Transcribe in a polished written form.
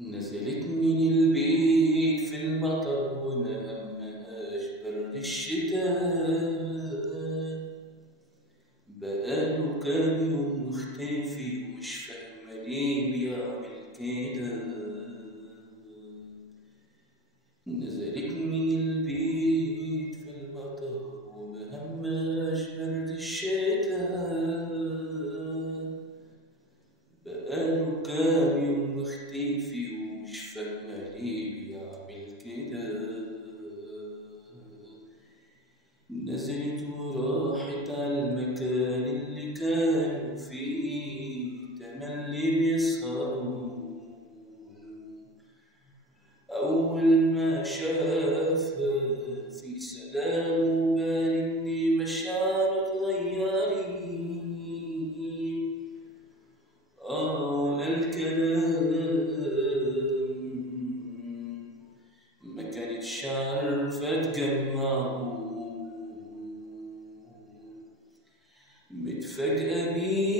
نزلت من البيت في المطر وما همهاش برد الشتاء. بقاله كام يوم مختفي ومش فاهمة ليه بيعمل كده. نزلت من البيت في المطر وما همهاش برد الشتاء. بقاله كام يوم مختفي ومش فاهمة ليه بيعمل كده. نزلت وراحت عالمكان اللي كانوا فيه تملي بيسهروا. أول ما شافها في سلام وبان إني مشاعره اتغيرت. الكلام ما كانتش عارفة تجمعه. متفاجئة بيه